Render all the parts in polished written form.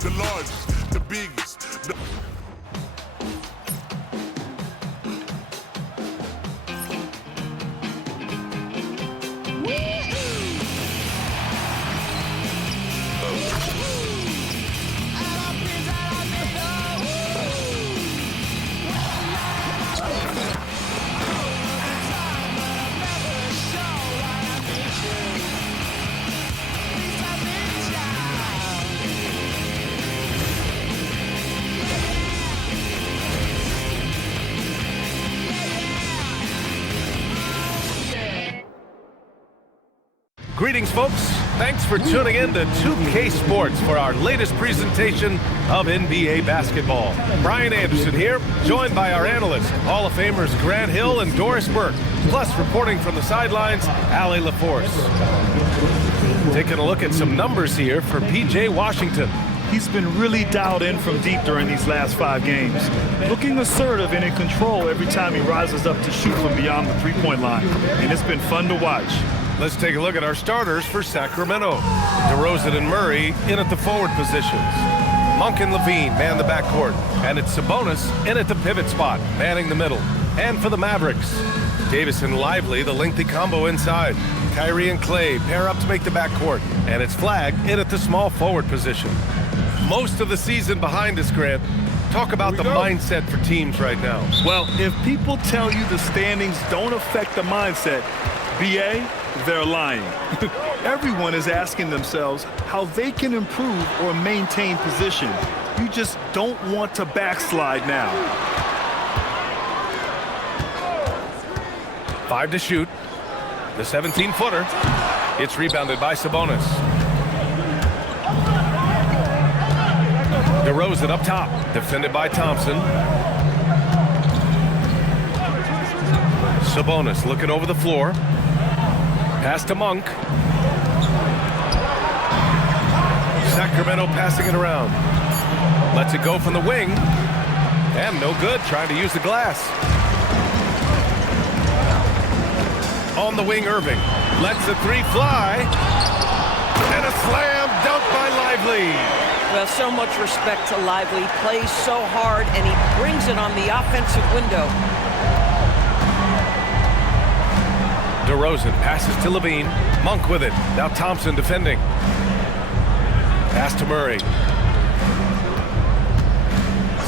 the largest, the biggest. Greetings, folks. Thanks for tuning in to 2K Sports for our latest presentation of NBA basketball. Brian Anderson here, joined by our analysts, Hall of Famers Grant Hill and Doris Burke, plus reporting from the sidelines, Allie LaForce. Taking a look at some numbers here for P.J. Washington. He's been really dialed in from deep during these last 5 games, looking assertive and in control every time he rises up to shoot from beyond the three-point line, and it's been fun to watch. Let's take a look at our starters for Sacramento. DeRozan and Murray in at the forward positions. Monk and Levine man the backcourt, and it's Sabonis in at the pivot spot, manning the middle. And for the Mavericks, Davis and Lively, the lengthy combo inside. Kyrie and Clay pair up to make the backcourt, and it's Flag in at the small forward position. Most of the season behind us, Grant. Talk about the mindset for teams right now. Well, if people tell you the standings don't affect the mindset, BA, they're lying. Everyone is asking themselves how they can improve or maintain position. You just don't want to backslide now. 5 to shoot. The 17-footer. It's rebounded by Sabonis. DeRozan up top, defended by Thompson. Sabonis looking over the floor. Pass to Monk. Sacramento passing it around. Lets it go from the wing. And no good, trying to use the glass. On the wing, Irving. Lets the 3 fly. And a slam dunk by Lively. Well, so much respect to Lively. Plays so hard, and he brings it on the offensive window. DeRozan passes to Levine. Monk with it. Now Thompson defending. Pass to Murray.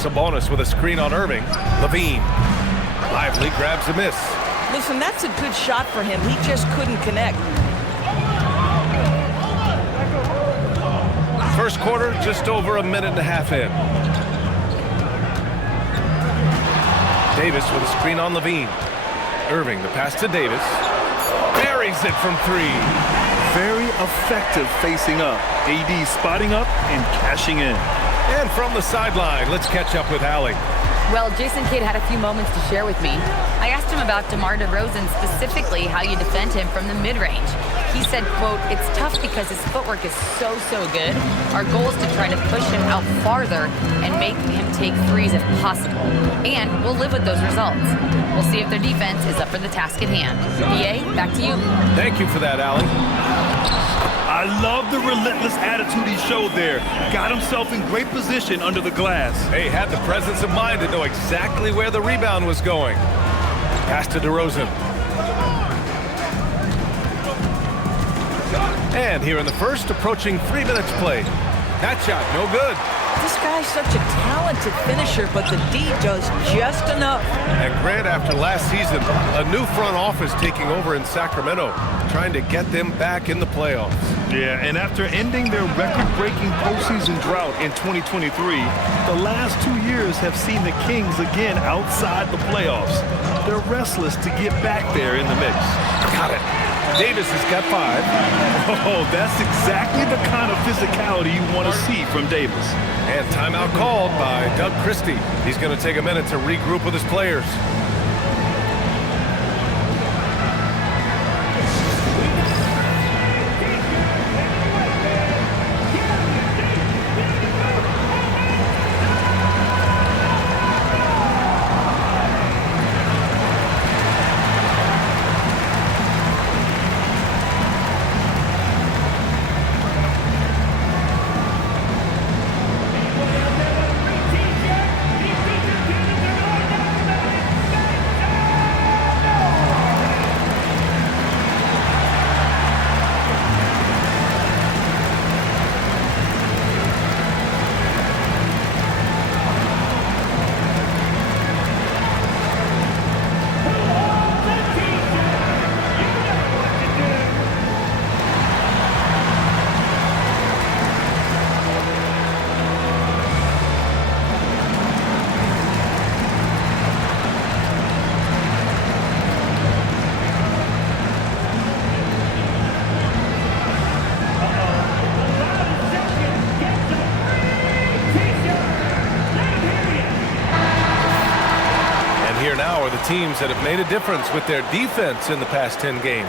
Sabonis with a screen on Irving. Levine. Lively grabs a miss. Listen, that's a good shot for him. He just couldn't connect. First quarter, just over a minute and a half in. Davis with a screen on Levine. Irving, the pass to Davis. Buries it from 3. Very effective facing up. AD spotting up and cashing in. And from the sideline, let's catch up with Allie. Well, Jason Kidd had a few moments to share with me. I asked him about DeMar DeRozan, specifically how you defend him from the mid-range. He said, quote, "It's tough because his footwork is so good. Our goal is to try to push him out farther and make him take threes if possible. And we'll live with those results. We'll see if their defense is up for the task at hand." BA, back to you. Thank you for that, Allie. I love the relentless attitude he showed there. Got himself in great position under the glass. Hey, had the presence of mind to know exactly where the rebound was going. Pass to DeRozan. And here in the first, approaching 3 minutes played. That shot, no good. This guy's such a talented finisher, but the D does just enough. And Grant, after last season, a new front office taking over in Sacramento, trying to get them back in the playoffs. Yeah, and after ending their record-breaking postseason drought in 2023, the last 2 years have seen the Kings again outside the playoffs. They're restless to get back there in the mix. Got it. Davis has got 5. Oh, that's exactly the kind of physicality you want to see from Davis. And timeout called by Doug Christie. He's going to take a minute to regroup with his players. teams that have made a difference with their defense in the past 10 games.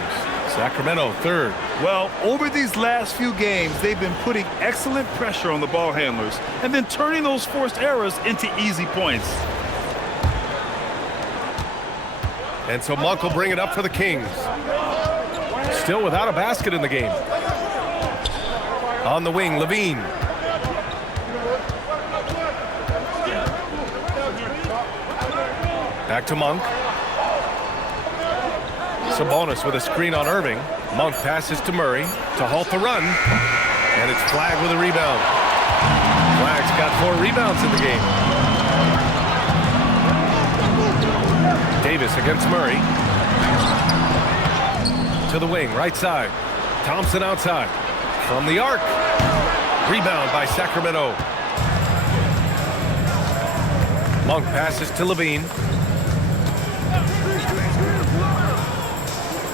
Sacramento third. Well, over these last few games, they've been putting excellent pressure on the ball handlers and then turning those forced errors into easy points. And so Monk will bring it up for the Kings. Still without a basket in the game. On the wing, Levine. Back to Monk. Sabonis with a screen on Irving. Monk passes to Murray to halt the run. And it's Flagg with a rebound. Flagg's got 4 rebounds in the game. Davis against Murray. To the wing, right side. Thompson outside. From the arc. Rebound by Sacramento. Monk passes to Levine.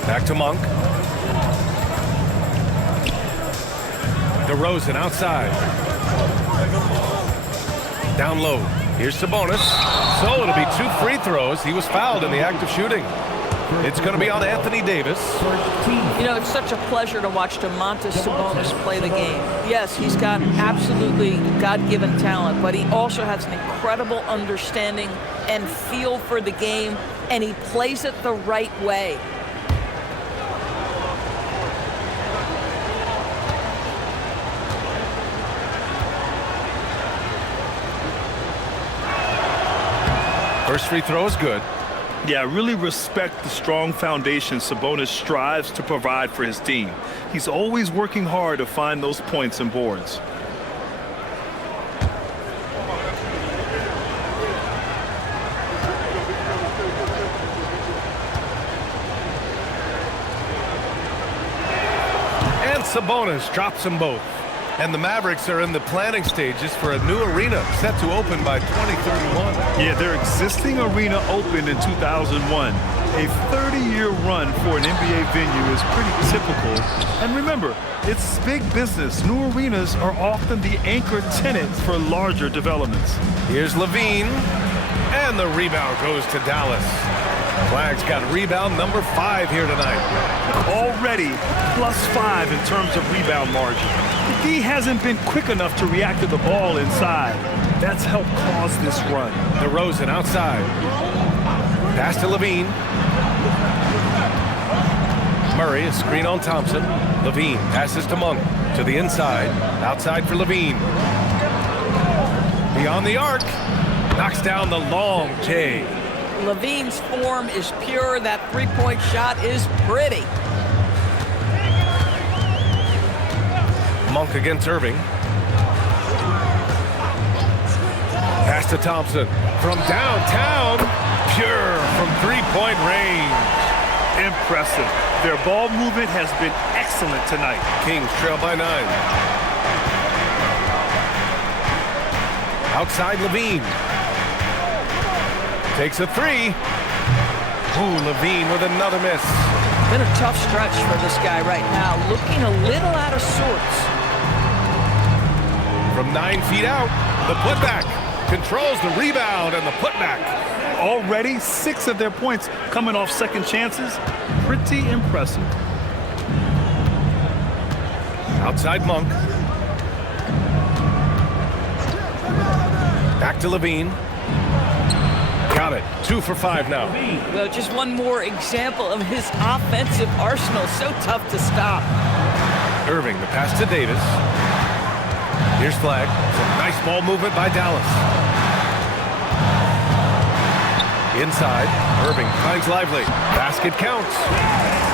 Back to Monk. DeRozan outside. Down low. Here's Sabonis. So it'll be 2 free throws. He was fouled in the act of shooting. It's going to be on Anthony Davis. You know, it's such a pleasure to watch Domantas Sabonis play the game. Yes, he's got absolutely God-given talent, but he also has an incredible understanding and feel for the game, and he plays it the right way. First free throw is good. Yeah, I really respect the strong foundation Sabonis strives to provide for his team. He's always working hard to find those points and boards. And Sabonis drops them both. And the Mavericks are in the planning stages for a new arena set to open by 2031. Yeah, their existing arena opened in 2001. A 30-year run for an NBA venue is pretty typical. And remember, it's big business. New arenas are often the anchor tenant for larger developments. Here's Levine. And the rebound goes to Dallas. Flagg's got rebound number 5 here tonight. Already +5 in terms of rebound margin. The D hasn't been quick enough to react to the ball inside. That's helped cause this run. DeRozan outside. Pass to Levine. Murray, a screen on Thompson. Levine passes to Monk. To the inside. Outside for Levine. Beyond the arc. Knocks down the long J. Levine's form is pure. That three-point shot is pretty. Monk against Irving. Pass to Thompson. From downtown. Pure from three-point range. Impressive. Their ball movement has been excellent tonight. Kings trail by 9. Outside Levine. Takes a 3. Ooh, Levine with another miss. Been a tough stretch for this guy right now. Looking a little out of sorts. From 9 feet out, the putback. Controls the rebound and the putback. Already 6 of their points coming off second chances. Pretty impressive. Outside Monk. Back to Levine. Got it. 2 for 5 now. Well, just one more example of his offensive arsenal. So tough to stop. Irving, the pass to Davis. Here's Flagg. Some nice ball movement by Dallas. Inside, Irving finds Lively. Basket counts.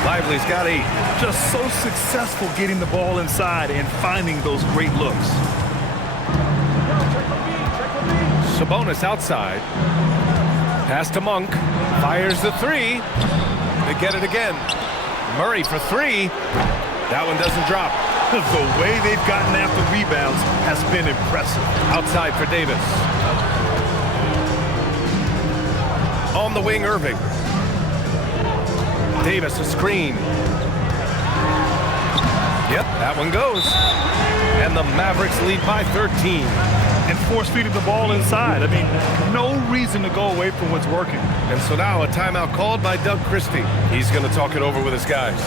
Lively's got 8. Just so successful getting the ball inside and finding those great looks. Sabonis outside. Pass to Monk. Fires the 3. They get it again. Murray for 3. That one doesn't drop. The way they've gotten after rebounds has been impressive. Outside for Davis. On the wing, Irving. Davis, a screen. Yep, that one goes. And the Mavericks lead by 13. and force-feeding the ball inside. I mean, no reason to go away from what's working. And so now a timeout called by Doug Christie. He's going to talk it over with his guys.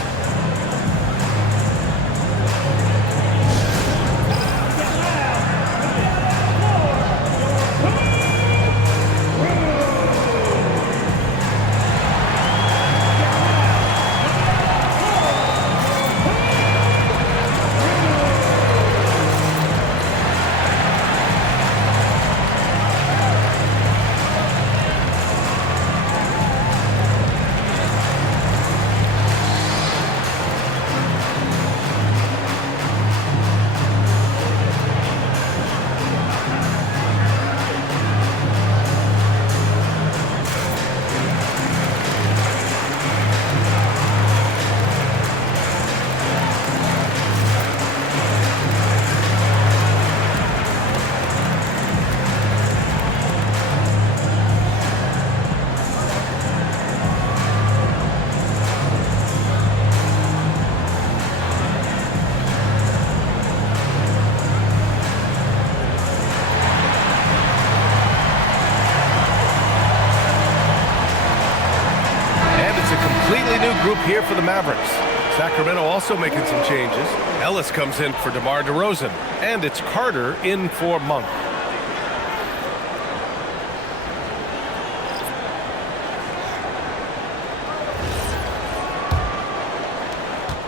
Group here for the Mavericks. Sacramento also making some changes. Ellis comes in for DeMar DeRozan, and it's Carter in for Monk.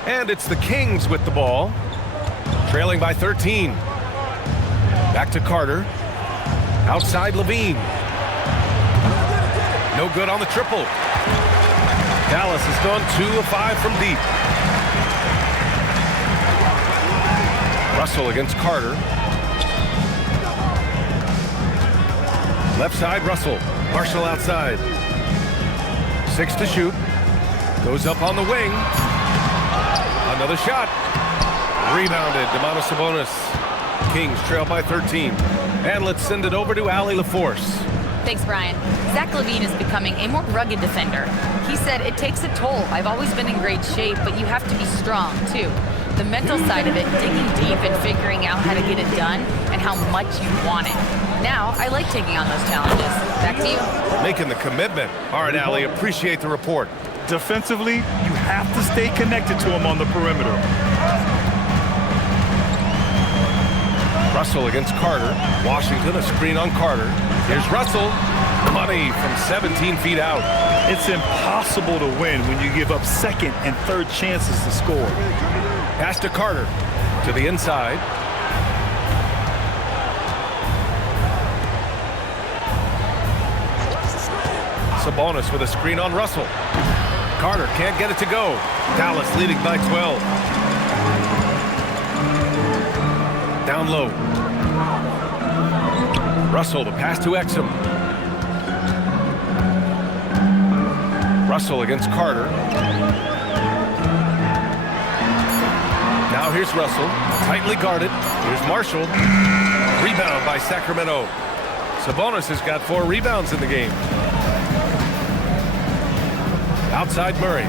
And it's the Kings with the ball, trailing by 13. Back to Carter. Outside Levine. No good on the triple. Dallas has gone 2 of 5 from deep. Russell against Carter. Left side, Russell. Marshall outside. 6 to shoot. Goes up on the wing. Another shot. Rebounded. Domantas Sabonis. Kings trail by 13. And let's send it over to Allie LaForce. Thanks, Brian. Zach LaVine is becoming a more rugged defender. He said, "It takes a toll. I've always been in great shape, but you have to be strong, too." The mental side of it, digging deep and figuring out how to get it done and how much you want it. Now, I like taking on those challenges. Back to you. Making the commitment. All right, Allie, appreciate the report. Defensively, you have to stay connected to him on the perimeter. Russell against Carter. Washington, a screen on Carter. Here's Russell. Money from 17 feet out. It's impossible to win when you give up second and third chances to score. Pass to Carter. To the inside. Sabonis with a screen on Russell. Carter can't get it to go. Dallas leading by 12. Down low. Russell, the pass to Exum. Russell against Carter. Now here's Russell, tightly guarded. Here's Marshall. Rebound by Sacramento. Sabonis has got 4 rebounds in the game. Outside Murray.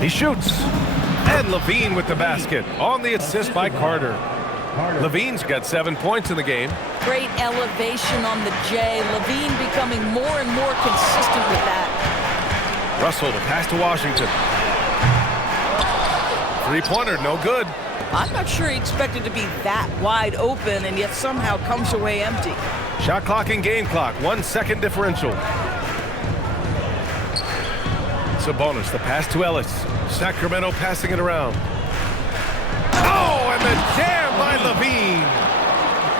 He shoots. And Levine with the basket on the assist by Carter. Levine's got 7 points in the game. Great elevation on the J. Levine becoming more and more consistent with that. Russell, the pass to Washington. 3-pointer, no good. I'm not sure he expected to be that wide open and yet somehow comes away empty. Shot clock and game clock, 1 second differential. Sabonis, the pass to Ellis. Sacramento passing it around. Oh, and the jam by Levine.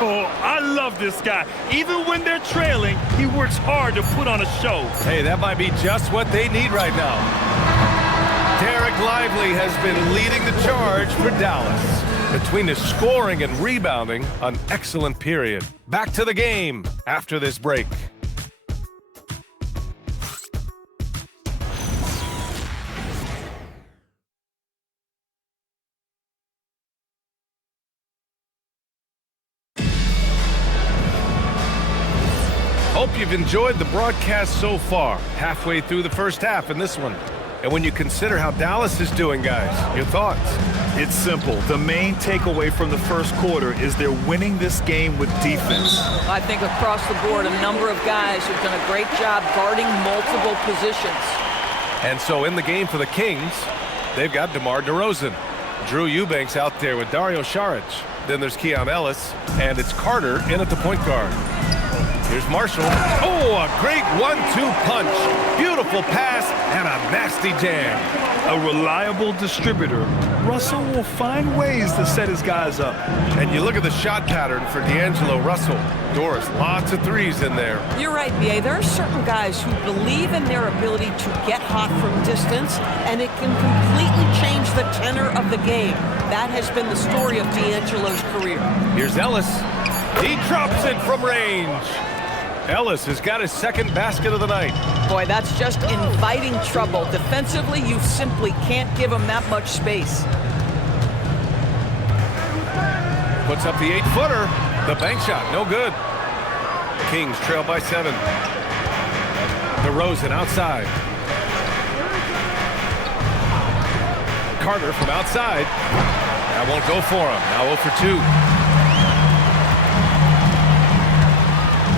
Oh, I love this guy. Even when they're trailing, he works hard to put on a show. Hey, that might be just what they need right now. Derek Lively has been leading the charge for Dallas. Between his scoring and rebounding, an excellent period. Back to the game after this break. Hope you've enjoyed the broadcast so far. Halfway through the first half in this one. And when you consider how Dallas is doing, guys, your thoughts? It's simple. The main takeaway from the first quarter is they're winning this game with defense. I think across the board, a number of guys have done a great job guarding multiple positions. And so in the game for the Kings, they've got DeMar DeRozan. Drew Eubanks out there with Dario Saric. Then there's Keon Ellis, and it's Carter in at the point guard. Here's Marshall. Oh, a great 1-2 punch. Beautiful pass and a nasty jam. A reliable distributor, Russell will find ways to set his guys up. And you look at the shot pattern for D'Angelo Russell. Doris, lots of threes in there. You're right, B.A. There are certain guys who believe in their ability to get hot from distance, and it can completely change the tenor of the game. That has been the story of D'Angelo's career. Here's Ellis. He drops it from range. Ellis has got his second basket of the night. Boy, that's just inviting trouble. Defensively, you simply can't give him that much space. Puts up the 8-footer. The bank shot, no good. Kings trail by 7. DeRozan outside. Carter from outside. That won't go for him. Now 0 for 2.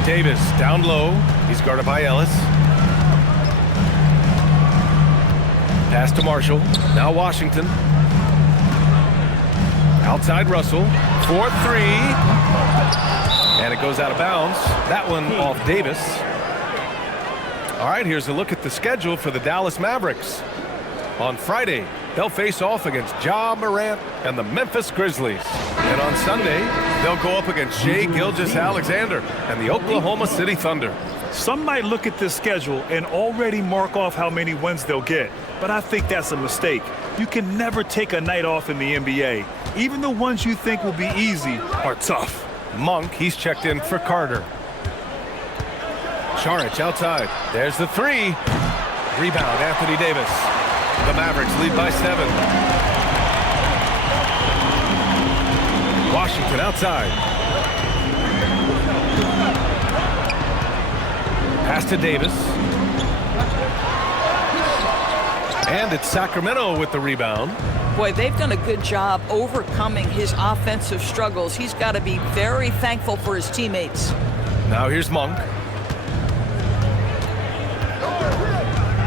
Davis down low. He's guarded by Ellis. Pass to Marshall. Now Washington. Outside Russell. 4-3. And it goes out of bounds. That one off Davis. All right, here's a look at the schedule for the Dallas Mavericks. On Friday, they'll face off against Ja Morant and the Memphis Grizzlies. And on Sunday, they'll go up against Shai Gilgeous-Alexander and the Oklahoma City Thunder. Some might look at this schedule and already mark off how many wins they'll get, but I think that's a mistake. You can never take a night off in the NBA. Even the ones you think will be easy are tough. Monk, he's checked in for Carter. Saric outside. There's the 3. Rebound, Anthony Davis. The Mavericks lead by 7. Washington outside. Pass to Davis. And it's Sacramento with the rebound. Boy, they've done a good job overcoming his offensive struggles. He's got to be very thankful for his teammates. Now here's Monk.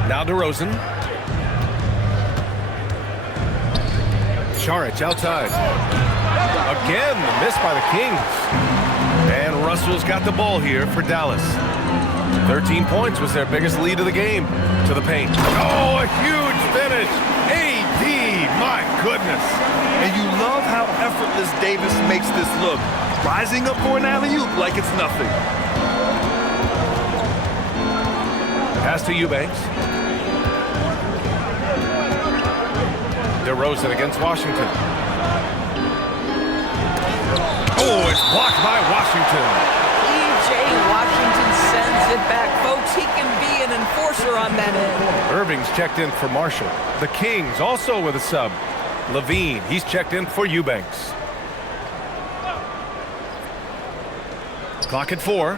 Now DeRozan. Saric outside. Again, the miss by the Kings. And Russell's got the ball here for Dallas. 13 points was their biggest lead of the game. To the paint. Oh, a huge finish. AD, my goodness. And you love how effortless Davis makes this look. Rising up for an alley-oop like it's nothing. Pass to Eubanks. DeRozan against Washington. Oh, it's blocked by Washington. E.J. Washington sends it back. Folks, he can be an enforcer on that end. Irving's checked in for Marshall. The Kings also with a sub. Levine, he's checked in for Eubanks. Clock at 4.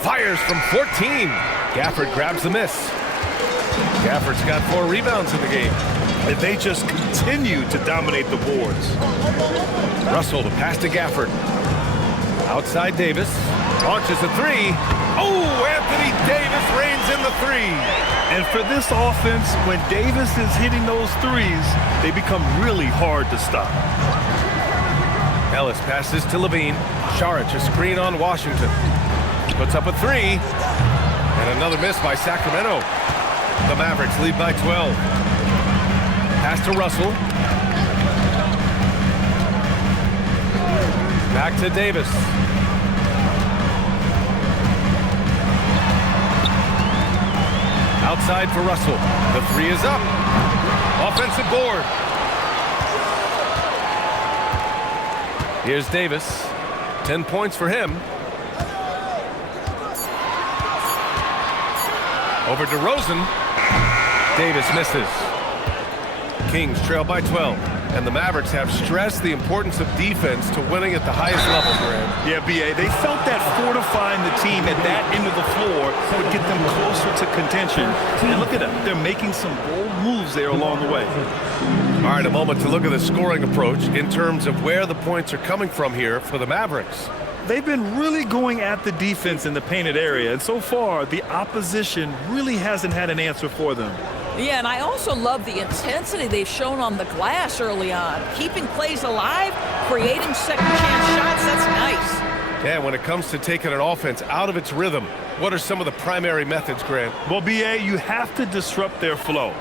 Fires from 14. Gafford grabs the miss. Gafford's got 4 rebounds in the game. And they just continue to dominate the boards. Russell, the pass to Gafford. Outside Davis. Launches a 3. Oh, Anthony Davis reigns in the 3. And for this offense, when Davis is hitting those threes, they become really hard to stop. Ellis passes to Levine. Saric, a screen on Washington. Puts up a 3. And another miss by Sacramento. The Mavericks lead by 12. Pass to Russell. Back to Davis. Outside for Russell. The 3 is up. Offensive board. Here's Davis. 10 points for him. Over DeRozan. Davis misses. Kings trail by 12. And the Mavericks have stressed the importance of defense to winning at the highest level, Grant. Yeah, B.A., they felt that fortifying the team at that end of the floor would get them closer to contention. And look at them. They're making some bold moves there along the way. All right, a moment to look at the scoring approach in terms of where the points are coming from here for the Mavericks. They've been really going at the defense in the painted area, and so far the opposition really hasn't had an answer for them. Yeah, and I also love the intensity they've shown on the glass early on. Keeping plays alive, creating second chance shots, that's nice. Yeah, when it comes to taking an offense out of its rhythm, what are some of the primary methods, Grant? Well, B.A., you have to disrupt their flow.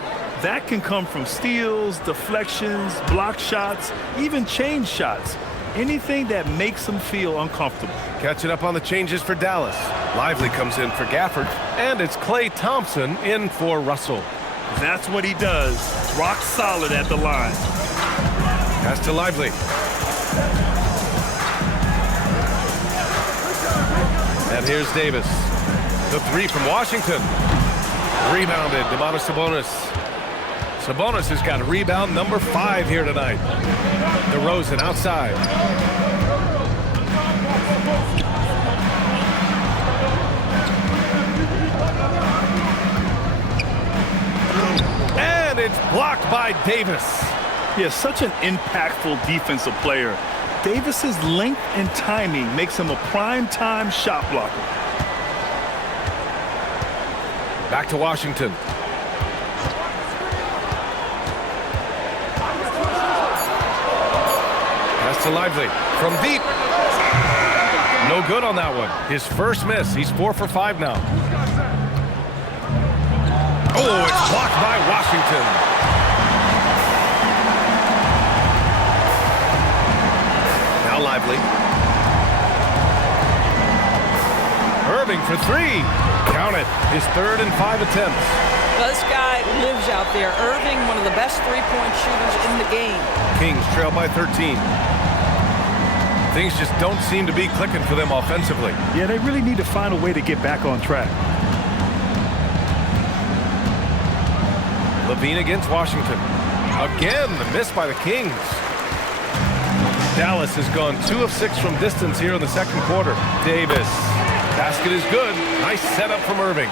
That can come from steals, deflections, block shots, even change shots. Anything that makes them feel uncomfortable. Catching up on the changes for Dallas. Lively comes in for Gafford, and it's Klay Thompson in for Russell. That's what he does. Rock solid at the line. Pass to Lively. And here's Davis. The three from Washington. Rebounded, Domantas Sabonis. Sabonis has got rebound number 5 here tonight. DeRozan outside. And it's blocked by Davis. He is such an impactful defensive player. Davis's length and timing makes him a prime-time shot blocker. Back to Washington. Pass to Lively from deep. No good on that one. His first miss. He's 4 for 5 now. Oh, it's blocked by Washington. Now Lively. Irving for 3. Count it. His 3rd and 5 attempts. Well, this guy lives out there. Irving, one of the best three-point shooters in the game. Kings trail by 13. Things just don't seem to be clicking for them offensively. Yeah, they really need to find a way to get back on track. Levine against Washington. Again, the miss by the Kings. Dallas has gone 2 of 6 from distance here in the second quarter. Davis. Basket is good. Nice setup from Irving.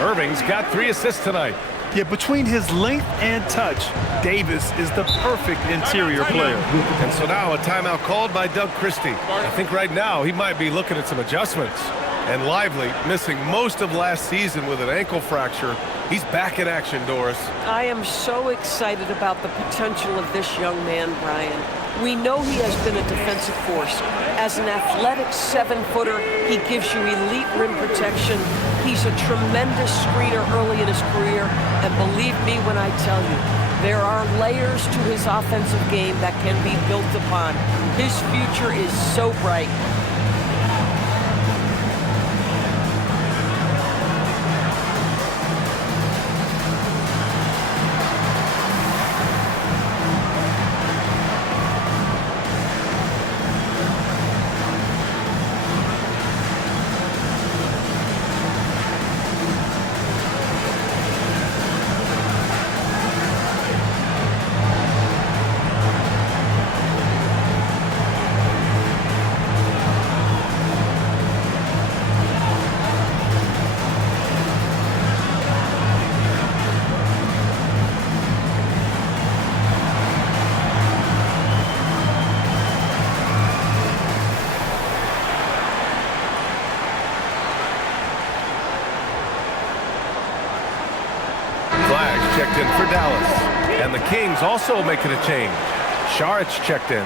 Irving's got 3 assists tonight. Yeah, between his length and touch, Davis is the perfect interior player. And so now a timeout called by Doug Christie. I think right now he might be looking at some adjustments. And Lively, missing most of last season with an ankle fracture. He's back in action, Doris. I am so excited about the potential of this young man, Brian. We know he has been a defensive force. As an athletic 7-footer, he gives you elite rim protection. He's a tremendous screener early in his career. And believe me when I tell you, there are layers to his offensive game that can be built upon. His future is so bright. Checked in for Dallas. And the Kings also making a change. Saric checked in.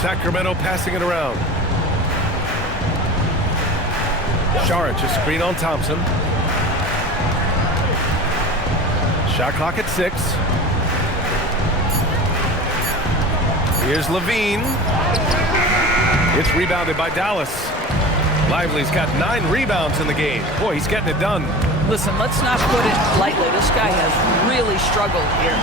Sacramento passing it around. Saric, a screen on Thompson. Shot clock at 6. Here's Levine. It's rebounded by Dallas. Lively's got 9 rebounds in the game. Boy, he's getting it done. Listen, let's not put it lightly. This guy has really struggled here.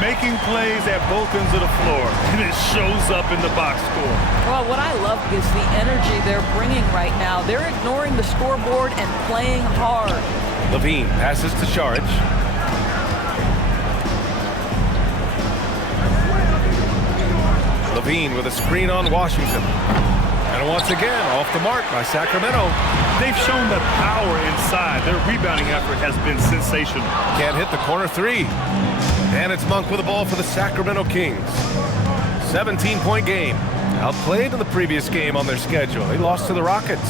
Making plays at both ends of the floor, and it shows up in the box score. Well, what I love is the energy they're bringing right now. They're ignoring the scoreboard and playing hard. Levine passes to Saric. Levine with a screen on Washington. And once again, off the mark by Sacramento. They've shown the power inside. Their rebounding effort has been sensational. Can't hit the corner 3. And it's Monk with the ball for the Sacramento Kings. 17-point game. Outplayed in the previous game on their schedule. They lost to the Rockets.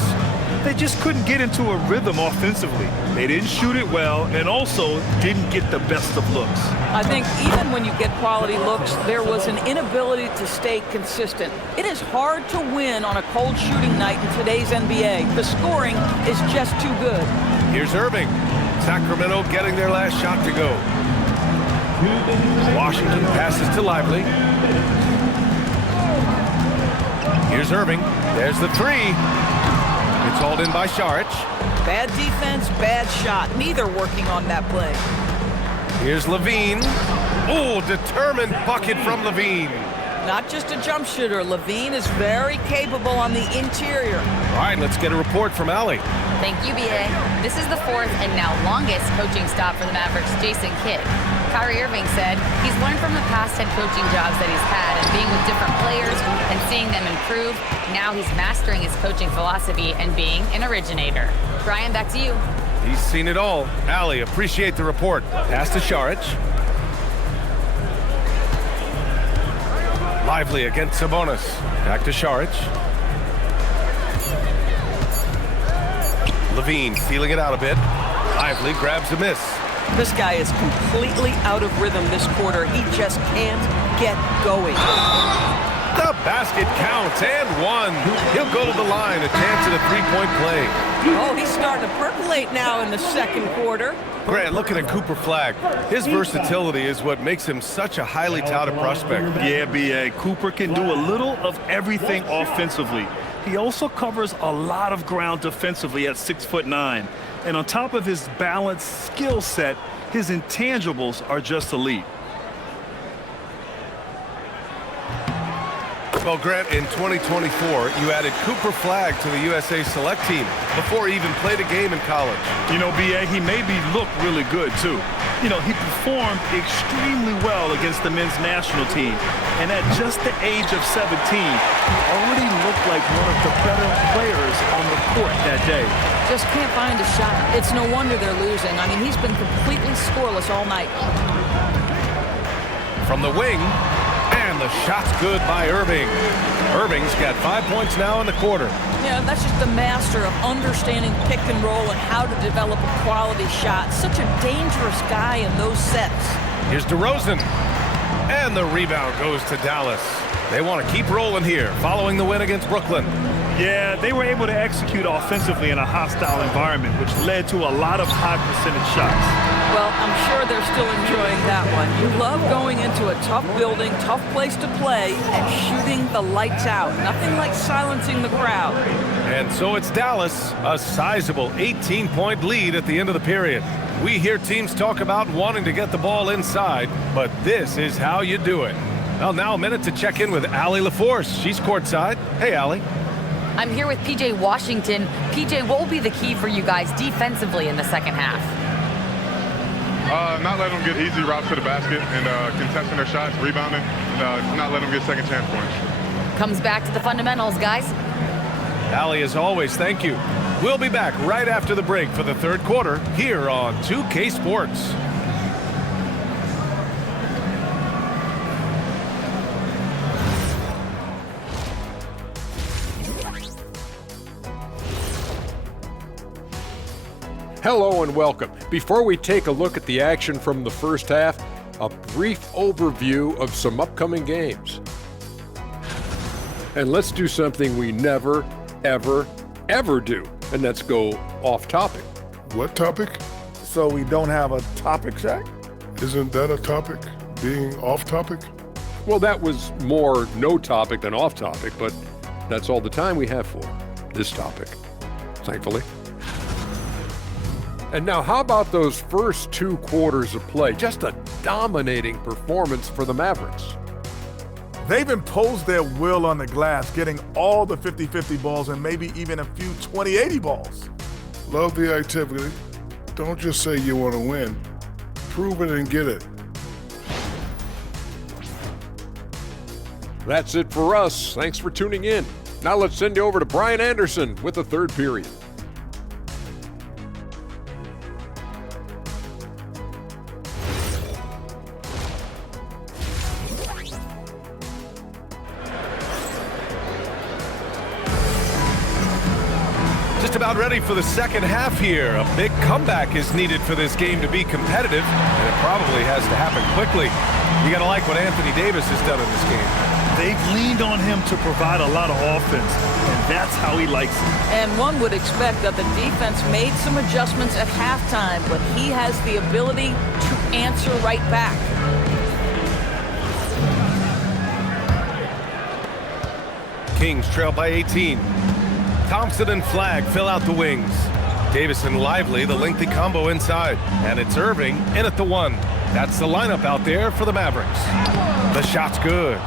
They just couldn't get into a rhythm offensively. They didn't shoot it well and also didn't get the best of looks. I think even when you get quality looks, there was an inability to stay consistent. It is hard to win on a cold shooting night in today's NBA. The scoring is just too good. Here's Irving. Sacramento getting their last shot to go. Washington passes to Lively. Here's Irving. There's the 3. It's hauled in by Saric. Bad defense, bad shot. Neither working on that play. Here's Levine. Oh, determined bucket from Levine. Not just a jump shooter. Levine is very capable on the interior. All right, let's get a report from Allie. Thank you, BA. This is the 4th and now longest coaching stop for the Mavericks' Jayson Kidd. Kyrie Irving said he's learned from the past head coaching jobs that he's had and being with different players and seeing them improve. Now he's mastering his coaching philosophy and being an originator. Brian, back to you. He's seen it all. Allie, appreciate the report. Pass to Saric. Lively against Sabonis. Back to Saric. Levine feeling it out a bit. Lively grabs a miss. This guy is completely out of rhythm this quarter. He just can't get going. The basket counts and 1. He'll go to the line, a chance at a 3-point play. Oh, he's starting to percolate now in the second quarter. Grant, looking at Cooper Flagg. His versatility is what makes him such a highly touted prospect. Yeah, BA. Cooper can do a little of everything offensively. He also covers a lot of ground defensively at 6'9". And on top of his balanced skill set, his intangibles are just elite. Well, Grant, in 2024, you added Cooper Flagg to the USA Select team before he even played a game in college. You know, BA, he made me look really good, too. You know, he performed extremely well against the men's national team. And at just the age of 17, he already looked like one of the better players on the court that day. Just can't find a shot. It's no wonder they're losing. I mean, he's been completely scoreless all night. From the wing, and the shot's good by Irving. Irving's got 5 points now in the quarter. Yeah, that's just the master of understanding pick and roll and how to develop a quality shot. Such a dangerous guy in those sets. Here's DeRozan. And the rebound goes to Dallas. They want to keep rolling here, following the win against Brooklyn. Yeah, they were able to execute offensively in a hostile environment, which led to a lot of high percentage shots. Well, I'm sure they're still enjoying that one. You love going into a tough building, tough place to play, and shooting the lights out. Nothing like silencing the crowd. And so it's Dallas, a sizable 18-point lead at the end of the period. We hear teams talk about wanting to get the ball inside, but this is how you do it. Well, now a minute to check in with Allie LaForce. She's courtside. Hey, Allie. I'm here with PJ Washington. PJ, what will be the key for you guys defensively in the second half? Not letting them get easy routes to the basket and contesting their shots, rebounding, and not letting them get second chance points. Comes back to the fundamentals, guys. Allie, as always, thank you. We'll be back right after the break for the third quarter here on 2K Sports. Hello and welcome. Before we take a look at the action from the first half, a brief overview of some upcoming games. And let's do something we never, ever, ever do, and that's go off topic. What topic? So we don't have a topic, Shaq? Isn't that a topic? Being off topic? Well, that was more no topic than off topic, but that's all the time we have for this topic. thankfully. And now, how about those first 2 quarters of play? Just a dominating performance for the Mavericks. They've imposed their will on the glass, getting all the 50-50 balls and maybe even a few 20-80 balls. Love the activity. Don't just say you want to win. Prove it and get it. That's it for us. Thanks for tuning in. Now let's send you over to Brian Anderson with the third period. Just about ready for the second half here. A big comeback is needed for this game to be competitive, and it probably has to happen quickly. You gotta like what Anthony Davis has done in this game. They've leaned on him to provide a lot of offense, and that's how he likes it. And one would expect that the defense made some adjustments at halftime, but he has the ability to answer right back. Kings trail by 18. Thompson and Flagg fill out the wings. Davis and Lively, the lengthy combo inside. And it's Irving in at the 1. That's the lineup out there for the Mavericks. The shot's good.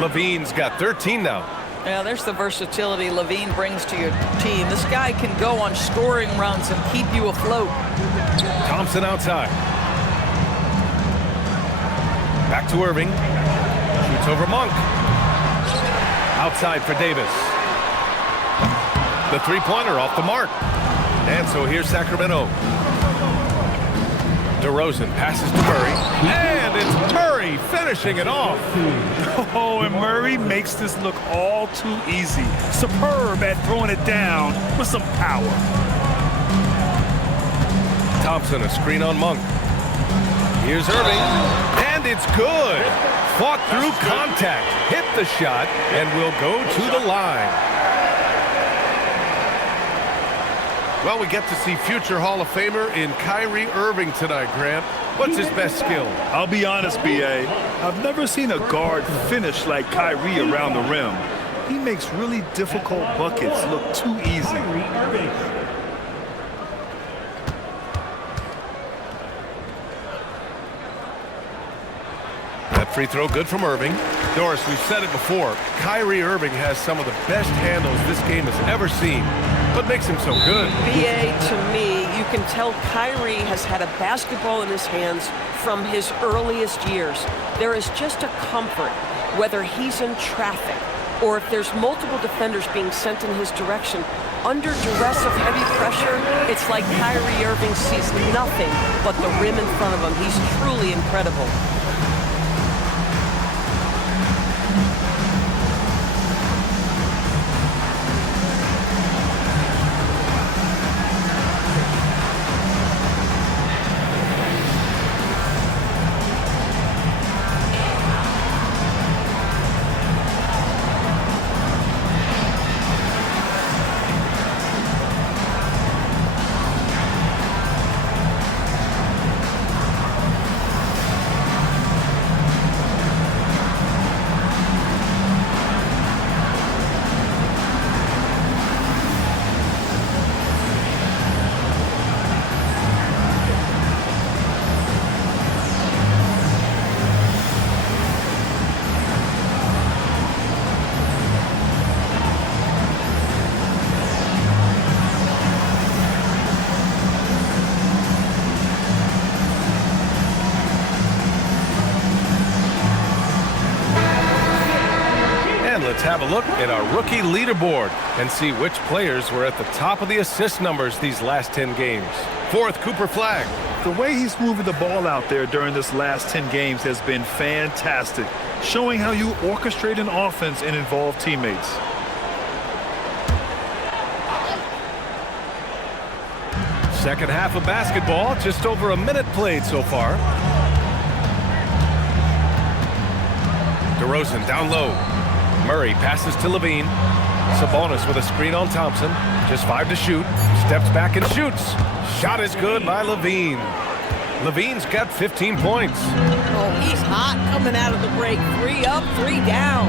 Levine's got 13 now. Yeah, there's the versatility Levine brings to your team. This guy can go on scoring runs and keep you afloat. Thompson outside. Back to Irving. Shoots over Monk. Outside for Davis. The three-pointer off the mark. And so here's Sacramento. DeRozan passes to Murray. And it's Murray finishing it off. Oh, and Murray makes this look all too easy. Superb at throwing it down with some power. Thompson, a screen on Monk. Here's Irving. And it's good. Fought through contact. Hit the shot and will go to the line. Well, we get to see future Hall of Famer in Kyrie Irving tonight, Grant. What's his best skill? I'll be honest, B.A. I've never seen a guard finish like Kyrie around the rim. He makes really difficult buckets look too easy. That free throw good from Irving. Doris, we've said it before. Kyrie Irving has some of the best handles this game has ever seen. What makes him so good? BA, to me, you can tell Kyrie has had a basketball in his hands from his earliest years. There is just a comfort, whether he's in traffic or if there's multiple defenders being sent in his direction. Under duress of heavy pressure, it's like Kyrie Irving sees nothing but the rim in front of him. He's truly incredible. Let's have a look at our rookie leaderboard and see which players were at the top of the assist numbers these last 10 games. Fourth, Cooper Flagg. The way he's moving the ball out there during this last 10 games has been fantastic, showing how you orchestrate an offense and involve teammates. Second half of basketball, just over a minute played so far. DeRozan down low. Murray passes to Levine. Sabonis with a screen on Thompson. Just 5 to shoot. Steps back and shoots. Shot is good by Levine. Levine's got 15 points. Oh, he's hot coming out of the break. 3 up, 3 down.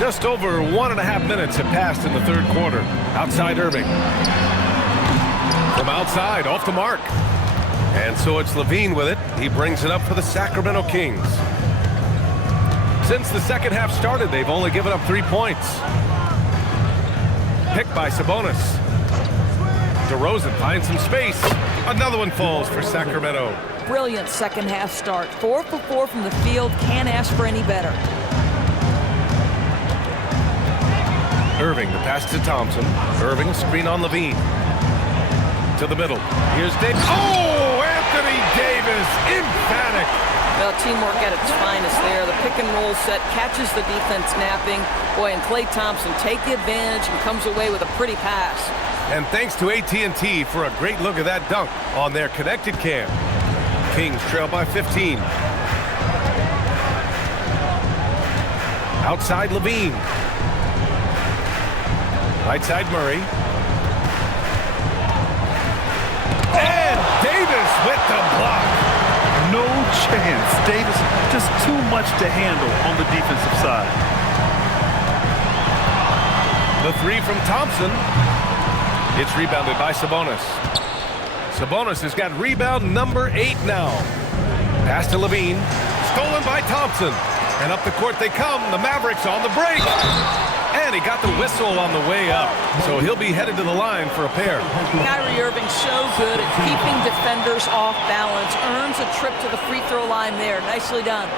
Just over 1.5 minutes have passed in the third quarter. Outside Irving. From outside, off the mark. And so it's Levine with it. He brings it up for the Sacramento Kings. Since the second half started, they've only given up 3 points. Picked by Sabonis. DeRozan finds some space. Another one falls for Sacramento. Brilliant second half start. 4 for 4 from the field. Can't ask for any better. Irving, the pass to Thompson. Irving, screen on Levine. To the middle. Here's Davis. Oh, Anthony Davis, emphatic. Well, teamwork at its finest there. The pick and roll set catches the defense napping. Boy, and Klay Thompson take the advantage and comes away with a pretty pass. And thanks to AT&T for a great look at that dunk on their connected cam. Kings trail by 15. Outside Levine. Right side Murray. And Davis with the block. No chance. Davis just too much to handle on the defensive side. The three from Thompson. It's rebounded by Sabonis. Sabonis has got rebound number 8 now. Pass to Levine. Stolen by Thompson. And up the court they come. The Mavericks on the break. And he got the whistle on the way up. So he'll be headed to the line for a pair. Kyrie Irving so good at keeping defenders off balance. Earns a trip to the free throw line there. Nicely done.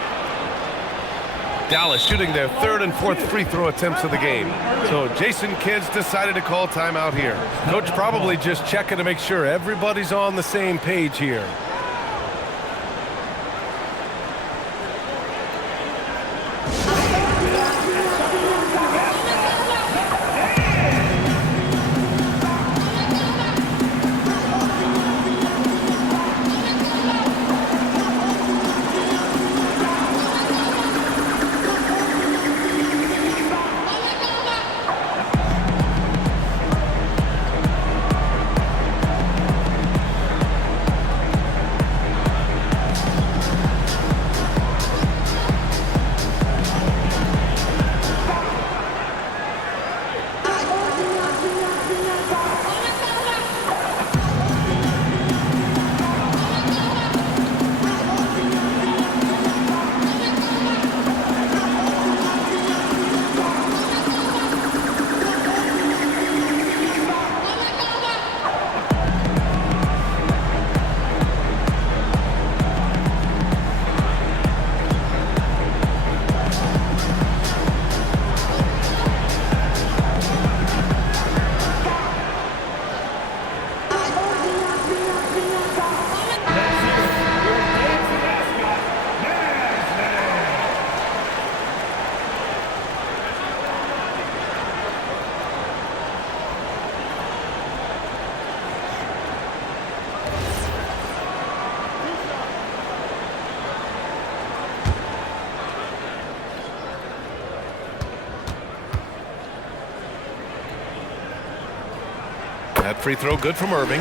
Dallas shooting their third and fourth free throw attempts of the game. So Jason Kidd's decided to call timeout here. Coach probably just checking to make sure everybody's on the same page here. That free throw good from Irving.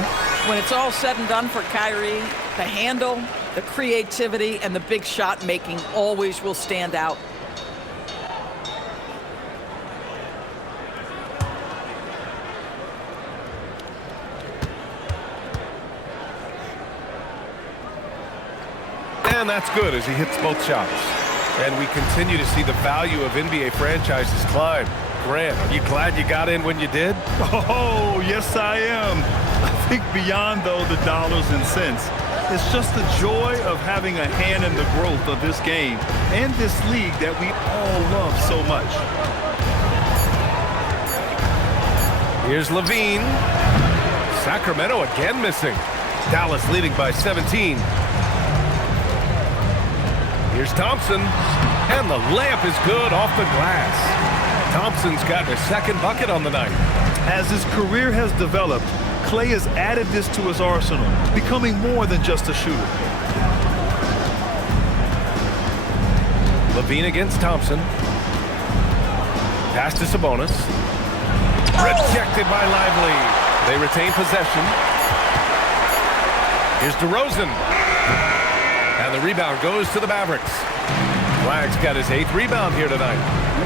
When it's all said and done for Kyrie, the handle, the creativity, and the big shot making always will stand out. And that's good as he hits both shots. And we continue to see the value of NBA franchises climb. Grant, are you glad you got in when you did? Oh, yes, I am. I think beyond, though, the dollars and cents, it's just the joy of having a hand in the growth of this game and this league that we all love so much. Here's Levine. Sacramento again missing. Dallas leading by 17. Here's Thompson. And the layup is good off the glass. Thompson's got his second bucket on the night. As his career has developed, Klay has added this to his arsenal, becoming more than just a shooter. Levine against Thompson. Pass to Sabonis. Rejected by Lively. They retain possession. Here's DeRozan. And the rebound goes to the Mavericks. Flagg's got his 8th rebound here tonight.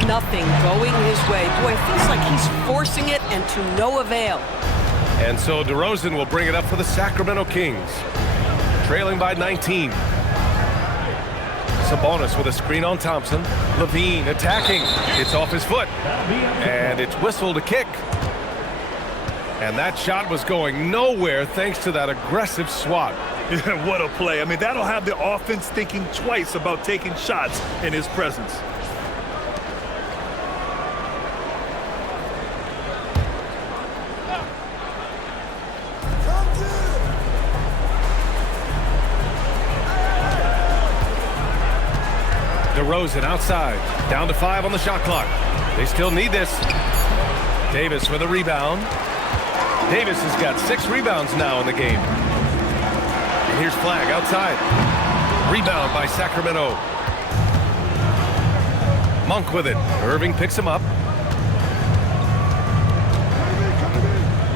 Nothing going his way. Boy, it feels like he's forcing it and to no avail. And so DeRozan will bring it up for the Sacramento Kings, trailing by 19. Sabonis with a screen on Thompson. Levine attacking. It's off his foot. And it's whistled a kick. And that shot was going nowhere thanks to that aggressive swat. What a play. I mean, that'll have the offense thinking twice about taking shots in his presence. DeRozan outside, down to 5 on the shot clock. They still need this. Davis with a rebound. Davis has got 6 rebounds now in the game. And here's Flagg outside. Rebound by Sacramento. Monk with it. Irving picks him up.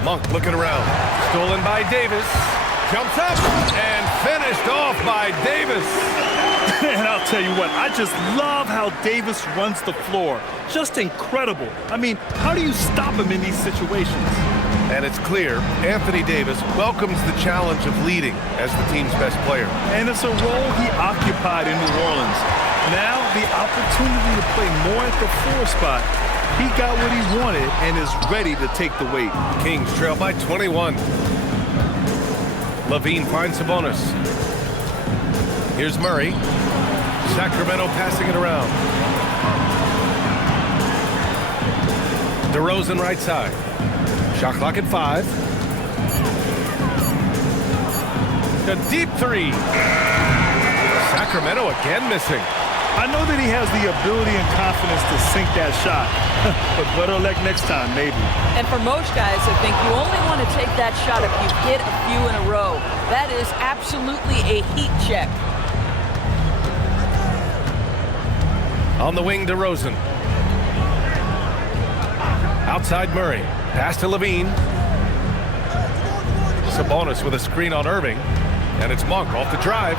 Monk looking around. Stolen by Davis. Jumps up and finished off by Davis. And I'll tell you what, I just love how Davis runs the floor. Just incredible. I mean, how do you stop him in these situations? And it's clear Anthony Davis welcomes the challenge of leading as the team's best player. And it's a role he occupied in New Orleans. Now the opportunity to play more at the 4 spot. He got what he wanted and is ready to take the weight. Kings trail by 21. Levine finds Sabonis. Here's Murray. Sacramento passing it around. DeRozan right side. Shot clock at 5. A deep 3. Sacramento again missing. I know that he has the ability and confidence to sink that shot, but better luck next time, maybe. And for most guys, I think you only want to take that shot if you hit a few in a row. That is absolutely a heat check. On the wing, DeRozan. Outside Murray. Pass to Levine. Sabonis with a screen on Irving. And it's Monk off the drive.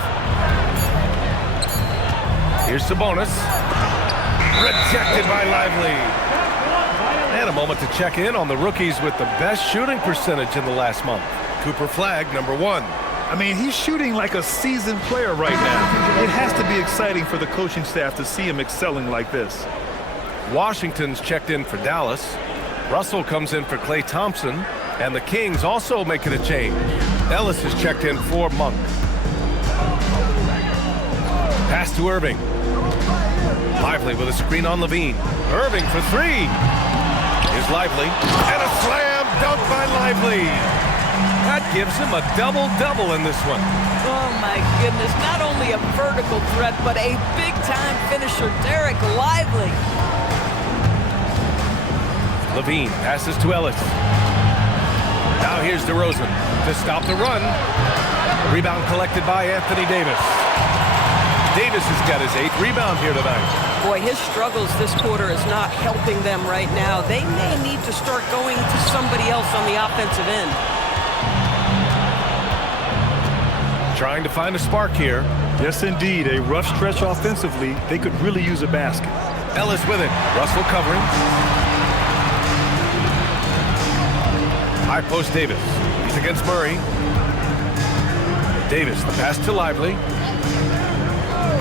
Here's Sabonis. Rejected by Lively. And a moment to check in on the rookies with the best shooting percentage in the last month. Cooper Flagg, number 1. I mean, he's shooting like a seasoned player right now. It has to be exciting for the coaching staff to see him excelling like this. Washington's checked in for Dallas. Russell comes in for Klay Thompson. And the Kings also making a change. Ellis is checked in for Monk. Pass to Irving. Lively with a screen on Levine. Irving for 3. Here's Lively. And a slam dunk by Lively. That gives him a double-double in this one. Oh, my goodness. Not only a vertical threat, but a big-time finisher, Derek Lively. Levine passes to Ellis. Now here's DeRozan to stop the run. Rebound collected by Anthony Davis. Davis has got his 8th rebound here tonight. Boy, his struggles this quarter is not helping them right now. They may need to start going to somebody else on the offensive end. Trying to find a spark here. Yes, indeed. A rough stretch offensively. They could really use a basket. Ellis with it. Russell covering. High post Davis. He's against Murray. Davis, the pass to Lively.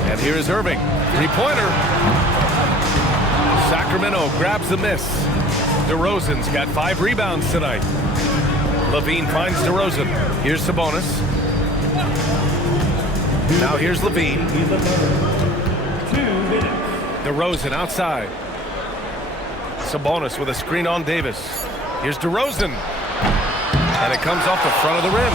And here is Irving. 3-pointer. Sacramento grabs the miss. DeRozan's got 5 rebounds tonight. Levine finds DeRozan. Here's Sabonis. Now here's Levine. DeRozan outside. Sabonis with a screen on Davis. Here's DeRozan. And it comes off the front of the rim.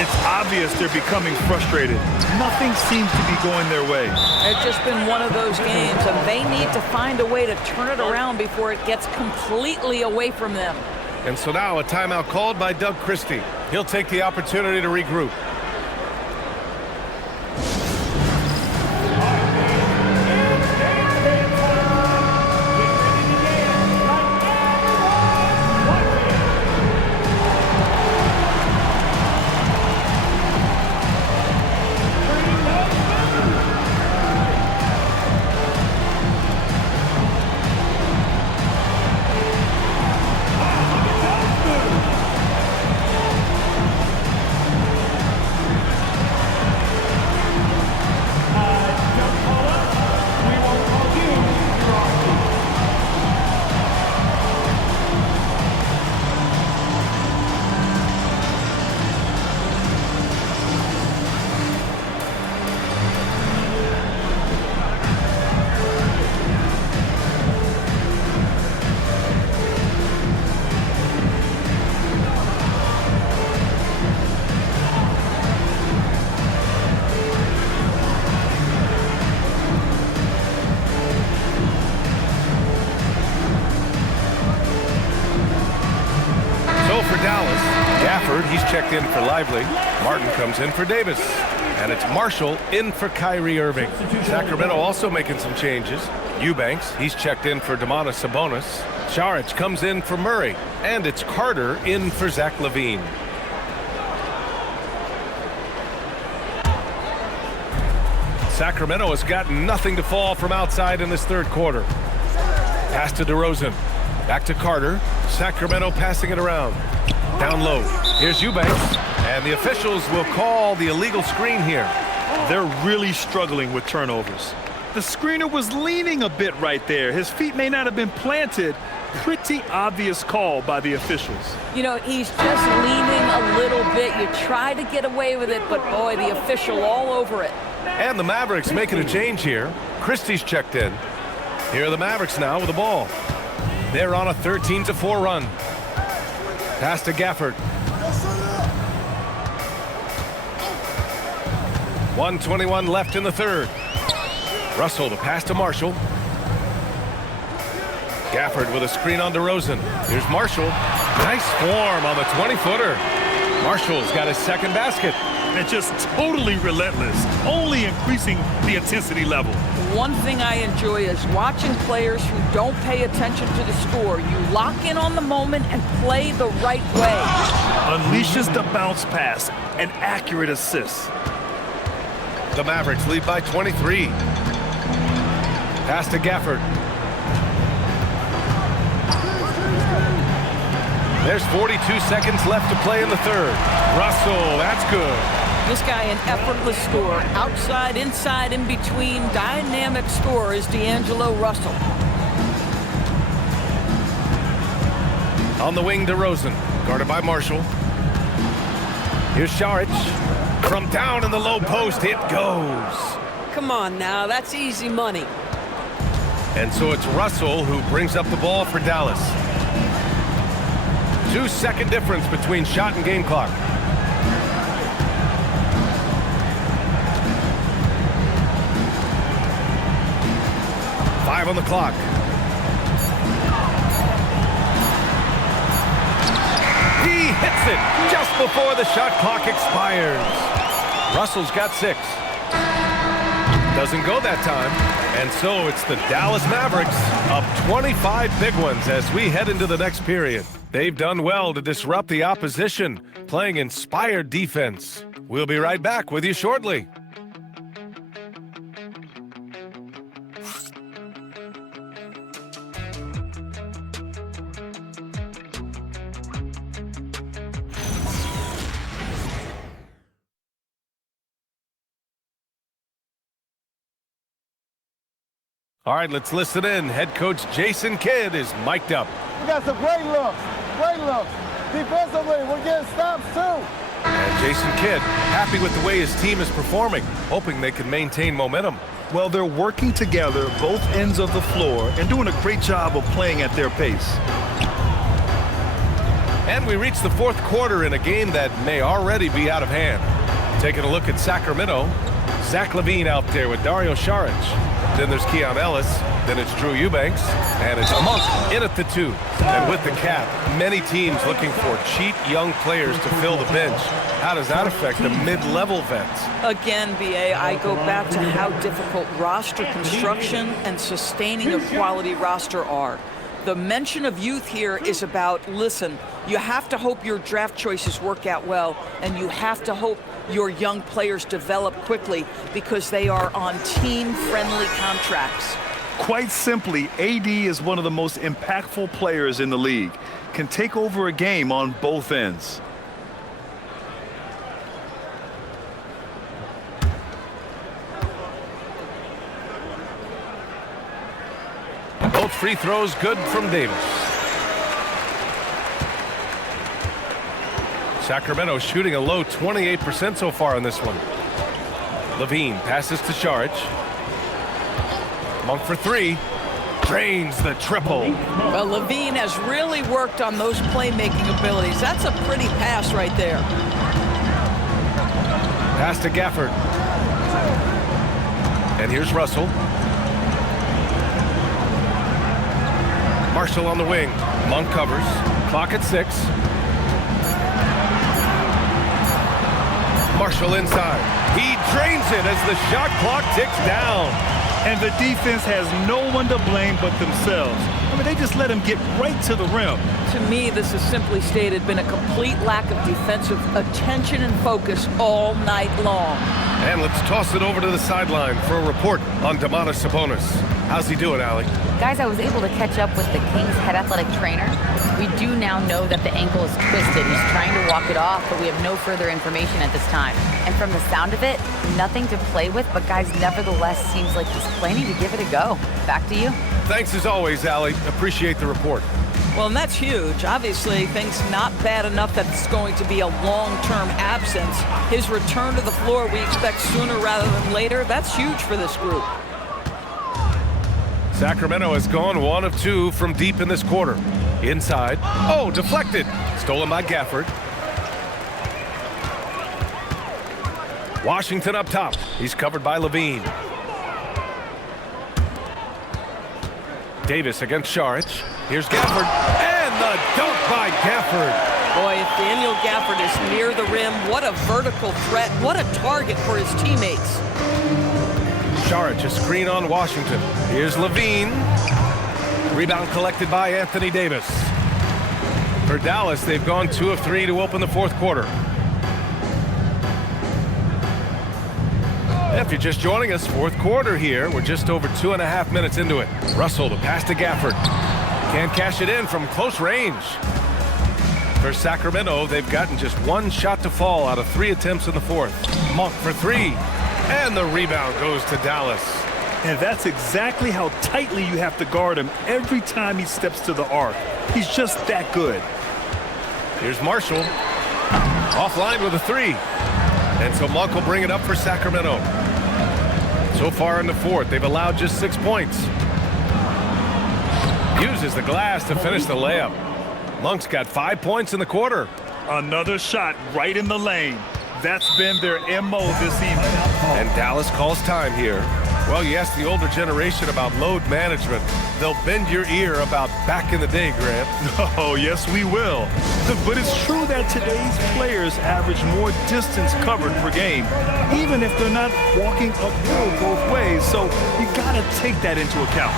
It's obvious they're becoming frustrated. Nothing seems to be going their way. It's just been one of those games, and they need to find a way to turn it around before it gets completely away from them. And so now a timeout called by Doug Christie. He'll take the opportunity to regroup. Dallas. Gafford, he's checked in for Lively. Martin comes in for Davis. And it's Marshall in for Kyrie Irving. Sacramento also making some changes. Eubanks, he's checked in for Domantas Sabonis. Saric comes in for Murray. And it's Carter in for Zach LaVine. Sacramento has got nothing to fall from outside in this third quarter. Pass to DeRozan. Back to Carter. Sacramento passing it around. Down low. Here's Eubanks. And the officials will call the illegal screen here. They're really struggling with turnovers. The screener was leaning a bit right there. His feet may not have been planted. Pretty obvious call by the officials. You know, he's just leaning a little bit. You try to get away with it, but boy, the official all over it. And the Mavericks making a change here. Christie's checked in. Here are the Mavericks now with the ball. They're on a 13-4 run. Pass to Gafford. 1:21 left in the third. Russell, the pass to Marshall. Gafford with a screen on DeRozan. Here's Marshall. Nice form on the 20-footer. Marshall's got his second basket. And just totally relentless, only increasing the intensity level. One thing I enjoy is watching players who don't pay attention to the score. You lock in on the moment and play the right way. Unleashes the bounce pass, an accurate assist. The Mavericks lead by 23. Pass to Gafford. There's 42 seconds left to play in the third. Russell, that's good. This guy an effortless scorer. Outside, inside, in between. Dynamic scorer is D'Angelo Russell. On the wing, DeRozan. Guarded by Marshall. Here's Saric. From down in the low post, it goes. Come on now, that's easy money. And so it's Russell who brings up the ball for Dallas. 2-second difference between shot and game clock. Five on the clock. He hits it just before the shot clock expires. Russell's got 6. Doesn't go that time. And so it's the Dallas Mavericks up 25 big ones as we head into the next period. They've done well to disrupt the opposition, playing inspired defense. We'll be right back with you shortly. All right, let's listen in. Head coach Jason Kidd is mic'd up. We got some great looks. Great looks. Defensively, we're getting stops too. And Jason Kidd happy with the way his team is performing, hoping they can maintain momentum. Well, they're working together both ends of the floor and doing a great job of playing at their pace. And we reach the fourth quarter in a game that may already be out of hand. Taking a look at Sacramento, Zach LaVine out there with Dario Saric. Then there's Keon Ellis. Then it's Drew Eubanks. And it's Monk in at the 2. And with the cap, many teams looking for cheap young players to fill the bench. How does that affect the mid-level vets? Again, BA, I go back to how difficult roster construction and sustaining a quality roster are. The mention of youth here is about, listen, you have to hope your draft choices work out well, and you have to hope your young players develop quickly because they are on team-friendly contracts. Quite simply, AD is one of the most impactful players in the league. Can take over a game on both ends. Both free throws good from Davis. Sacramento shooting a low 28% so far in this one. LaVine passes to Saric. Monk for 3. Drains the triple. Well, LaVine has really worked on those playmaking abilities. That's a pretty pass right there. Pass to Gafford. And here's Russell. Marshall on the wing. Monk covers. Clock at 6. Marshall inside. He drains it as the shot clock ticks down. And the defense has no one to blame but themselves. I mean, they just let him get right to the rim. To me, this has simply stated been a complete lack of defensive attention and focus all night long. And let's toss it over to the sideline for a report on Domantas Sabonis. How's he doing, Allie? Guys, I was able to catch up with the Kings head athletic trainer. We do now know that the ankle is twisted. He's trying to walk it off, but we have no further information at this time. And from the sound of it, nothing to play with, but guys, nevertheless, seems like he's planning to give it a go. Back to you. Thanks as always, Allie. Appreciate the report. Well, and that's huge. Obviously, things not bad enough that it's going to be a long-term absence. His return to the floor we expect sooner rather than later. That's huge for this group. Sacramento has gone 1 of 2 from deep in this quarter. Inside. Oh, deflected. Stolen by Gafford. Washington up top. He's covered by Levine. Davis against Saric. Here's Gafford. And the dunk by Gafford. Boy, if Daniel Gafford is near the rim, what a vertical threat. What a target for his teammates. Saric, a screen on Washington. Here's Levine. Rebound collected by Anthony Davis. For Dallas, they've gone 2 of 3 to open the fourth quarter. If you're just joining us, fourth quarter here. We're just over 2.5 minutes into it. Russell, the pass to Gafford. Can't cash it in from close range. For Sacramento, they've gotten just 1 shot to fall out of 3 attempts in the fourth. Monk for 3. And the rebound goes to Dallas. And that's exactly how tightly you have to guard him every time he steps to the arc. He's just that good. Here's Marshall. Offline with a 3. And so Monk will bring it up for Sacramento. So far in the fourth, they've allowed just 6 points. Uses the glass to finish the layup. Monk's got 5 points in the quarter. Another shot right in the lane. That's been their MO this evening. And Dallas calls time here. Well, you ask the older generation about load management. They'll bend your ear about back in the day, Grant. Oh, yes, we will. But it's true that today's players average more distance covered per game, even if they're not walking uphill both ways. So you got to take that into account.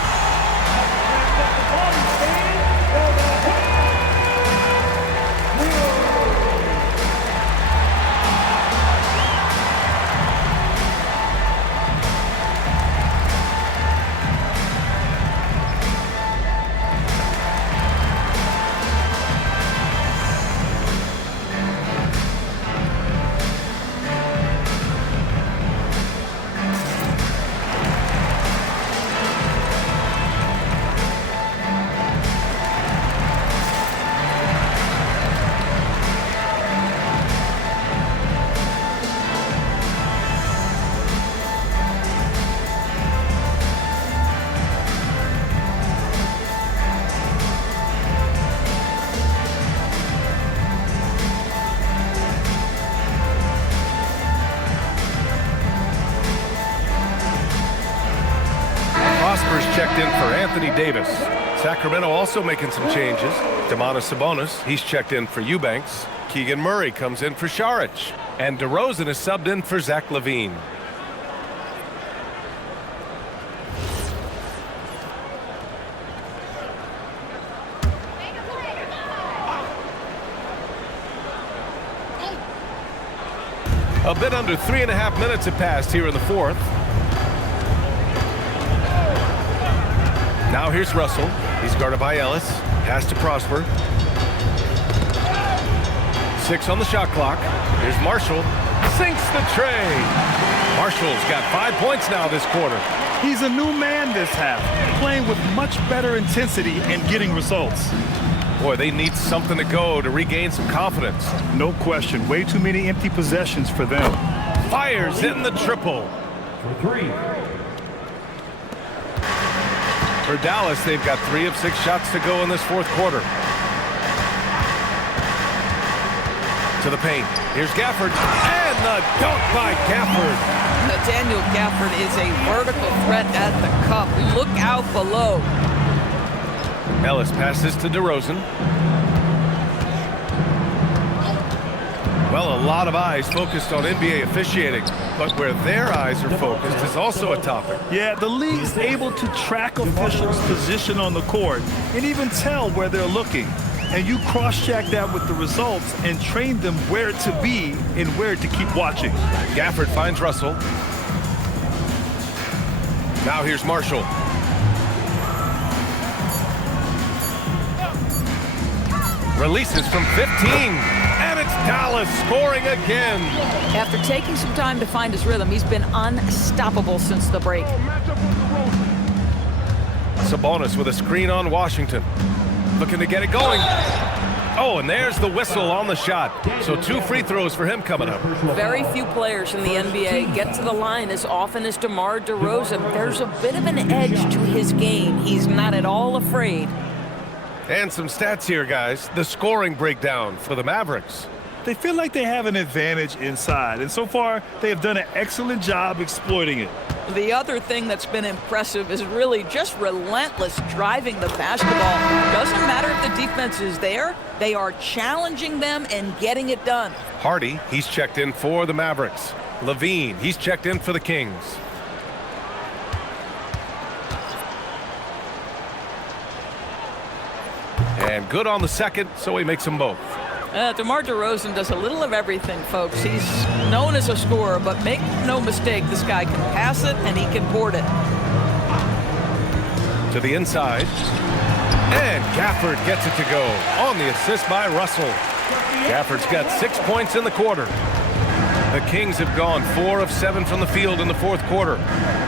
Checked in for Anthony Davis. Sacramento also making some changes. Domantas Sabonis, he's checked in for Eubanks. Keegan Murray comes in for Saric. And DeRozan is subbed in for Zach LaVine. A bit under 3.5 minutes have passed here in the fourth. Now here's Russell. He's guarded by Ellis. Pass to Prosper. 6 on the shot clock. Here's Marshall. Sinks the tray. Marshall's got 5 points now this quarter. He's a new man this half, playing with much better intensity and getting results. Boy, they need something to go to regain some confidence. No question. Way too many empty possessions for them. Fires in the triple. For 3. For Dallas, they've got 3 of 6 shots to go in this fourth quarter. To the paint. Here's Gafford. And the dunk by Gafford. Daniel Gafford is a vertical threat at the cup. Look out below. Ellis passes to DeRozan. Well, a lot of eyes focused on NBA officiating, but where their eyes are focused is also a topic. Yeah, the league's able to track officials' position on the court and even tell where they're looking. And you cross-check that with the results and train them where to be and where to keep watching. Gafford finds Russell. Now here's Marshall. Releases from 15, and it's Dallas scoring again. After taking some time to find his rhythm, he's been unstoppable since the break. Sabonis with a screen on Washington. Looking to get it going. Oh, and there's the whistle on the shot. So 2 free throws for him coming up. Very few players in the NBA get to the line as often as DeMar DeRozan. There's a bit of an edge to his game. He's not at all afraid. And some stats here, guys. The scoring breakdown for the Mavericks. They feel like they have an advantage inside, and so far they have done an excellent job exploiting it. The other thing that's been impressive is really just relentless driving the basketball. Doesn't matter if the defense is there, they are challenging them and getting it done. Hardy, he's checked in for the Mavericks. Levine, he's checked in for the Kings. And good on the second, so he makes them both. DeMar DeRozan does a little of everything, folks. He's known as a scorer, but make no mistake, this guy can pass it and he can board it. To the inside. And Gafford gets it to go on the assist by Russell. Gafford's got 6 points in the quarter. The Kings have gone 4 of 7 from the field in the fourth quarter.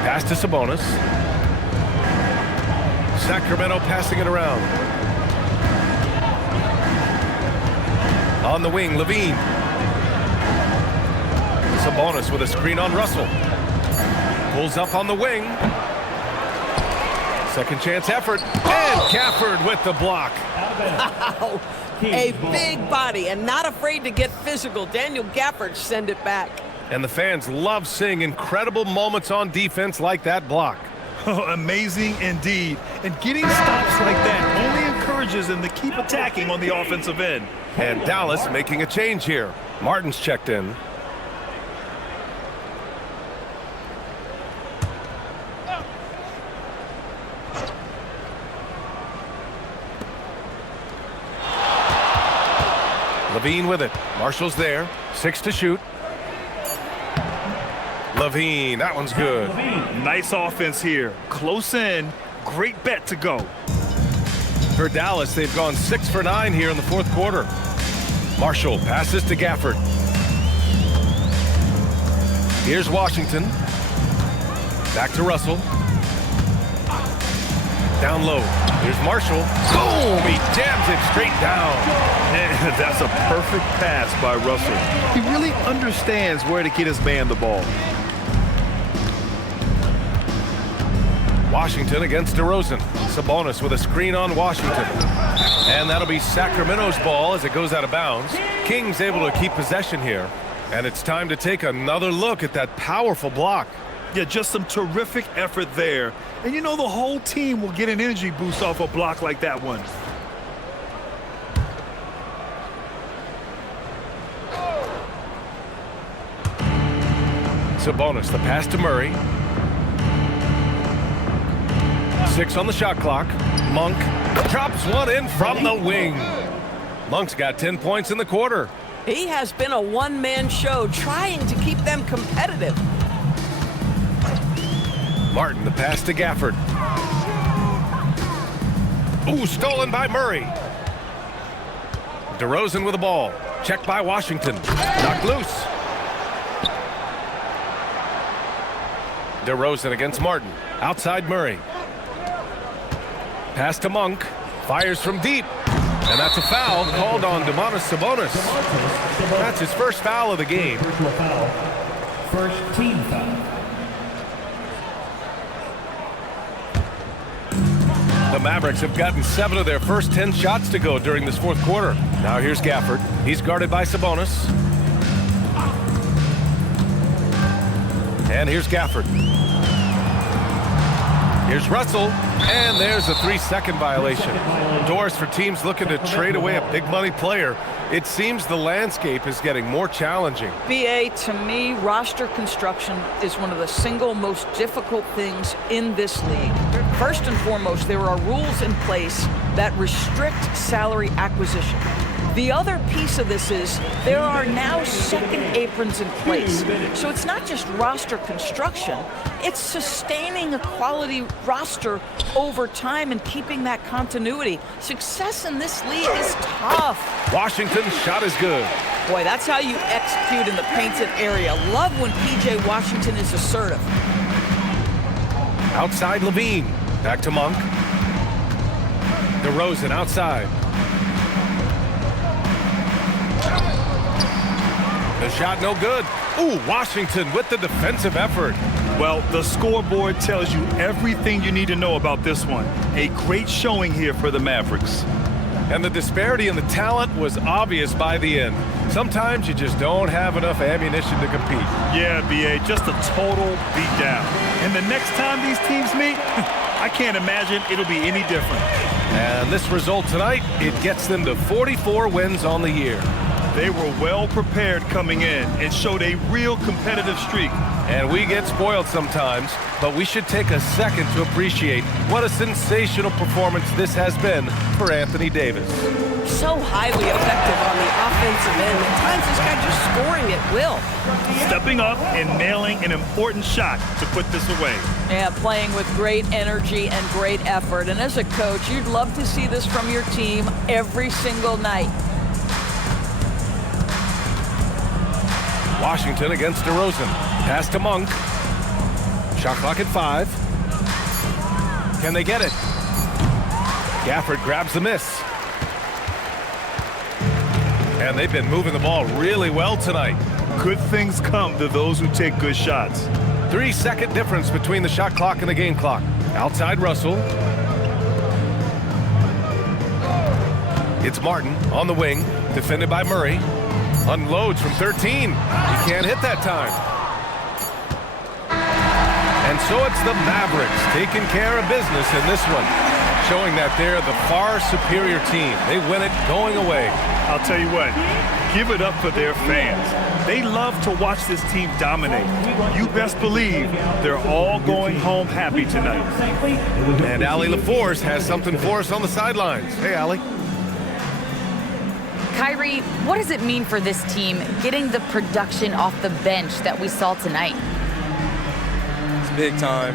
Pass to Sabonis. Sacramento passing it around. On the wing, Levine. Sabonis with a screen on Russell. Pulls up on the wing. Second chance effort. And Gafford with the block. A big body and not afraid to get physical. Daniel Gafford send it back. And the fans love seeing incredible moments on defense like that block. Oh, amazing indeed. And getting stops like that only encourages them to keep attacking on the offensive end. And Dallas making a change here. Martin's checked in. Levine with it. Marshall's there. 6 to shoot. Levine, that one's good. Nice offense here. Close in. Great bet to go. For Dallas, they've gone 6 for 9 here in the fourth quarter. Marshall passes to Gafford. Here's Washington. Back to Russell. Down low. Here's Marshall. Boom! He jams it straight down. And that's a perfect pass by Russell. He really understands where to get his man the ball. Washington against DeRozan. Sabonis with a screen on Washington. And that'll be Sacramento's ball as it goes out of bounds. Kings able to keep possession here. And it's time to take another look at that powerful block. Yeah, just some terrific effort there. And you know the whole team will get an energy boost off a block like that one. Sabonis, the pass to Murray. 6 on the shot clock. Monk drops one in from the wing. Monk's got 10 points in the quarter. He has been a one-man show trying to keep them competitive. Martin, the pass to Gafford. Ooh, stolen by Murray. DeRozan with the ball. Checked by Washington. Knocked loose. DeRozan against Martin. Outside Murray. Pass to Monk. Fires from deep. And that's a foul called on Domantas Sabonis. That's his first foul of the game. First team foul. The Mavericks have gotten 7 of their first 10 shots to go during this fourth quarter. Now here's Gafford. He's guarded by Sabonis. And here's Gafford. Here's Russell. And there's a 3-second violation. Doors for teams looking to trade away a big money player. It seems the landscape is getting more challenging. BA, to me, roster construction is one of the single most difficult things in this league. First and foremost, there are rules in place that restrict salary acquisition. The other piece of this is there are now second aprons in place. So it's not just roster construction, it's sustaining a quality roster over time and keeping that continuity. Success in this league is tough. Washington's shot is good. Boy, that's how you execute in the painted area. Love when PJ Washington is assertive. Outside Levine. Back to Monk. DeRozan outside. The shot no good. Ooh, Washington with the defensive effort. Well, the scoreboard tells you everything you need to know about this one. A great showing here for the Mavericks. And the disparity in the talent was obvious by the end. Sometimes you just don't have enough ammunition to compete. Yeah, BA, just a total beatdown. And the next time these teams meet, I can't imagine it'll be any different. And this result tonight, it gets them to 44 wins on the year. They were well prepared coming in and showed a real competitive streak. And we get spoiled sometimes, but we should take a second to appreciate what a sensational performance this has been for Anthony Davis. So highly effective on the offensive end. At times, this guy just scoring at will. Stepping up and nailing an important shot to put this away. Yeah, playing with great energy and great effort. And as a coach, you'd love to see this from your team every single night. Washington against DeRozan. Pass to Monk. Shot clock at 5. Can they get it? Gafford grabs the miss. And they've been moving the ball really well tonight. Good things come to those who take good shots. 3-second difference between the shot clock and the game clock. Outside Russell. It's Martin on the wing, defended by Murray. Unloads from 13. He can't hit that time. And so it's the Mavericks taking care of business in this one, showing that they're the far superior team. They win it going away. I'll tell you what, give it up for their fans. They love to watch this team dominate. You best believe they're all going home happy tonight. And Allie LaForce has something for us on the sidelines. Hey, Allie. Kyrie, what does it mean for this team getting the production off the bench that we saw tonight? It's big time.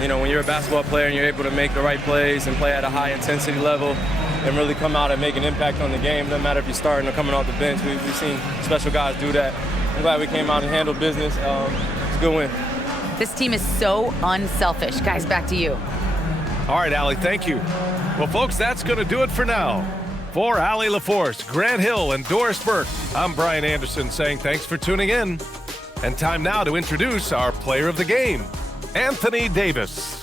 You know, when you're a basketball player and you're able to make the right plays and play at a high intensity level and really come out and make an impact on the game, doesn't matter if you're starting or coming off the bench. We've seen special guys do that. I'm glad we came out and handled business. It's a good win. This team is so unselfish. Guys, back to you. All right, Allie, thank you. Well, folks, that's going to do it for now. For Allie LaForce, Grant Hill, and Doris Burke, I'm Brian Anderson saying thanks for tuning in. And time now to introduce our player of the game, Anthony Davis.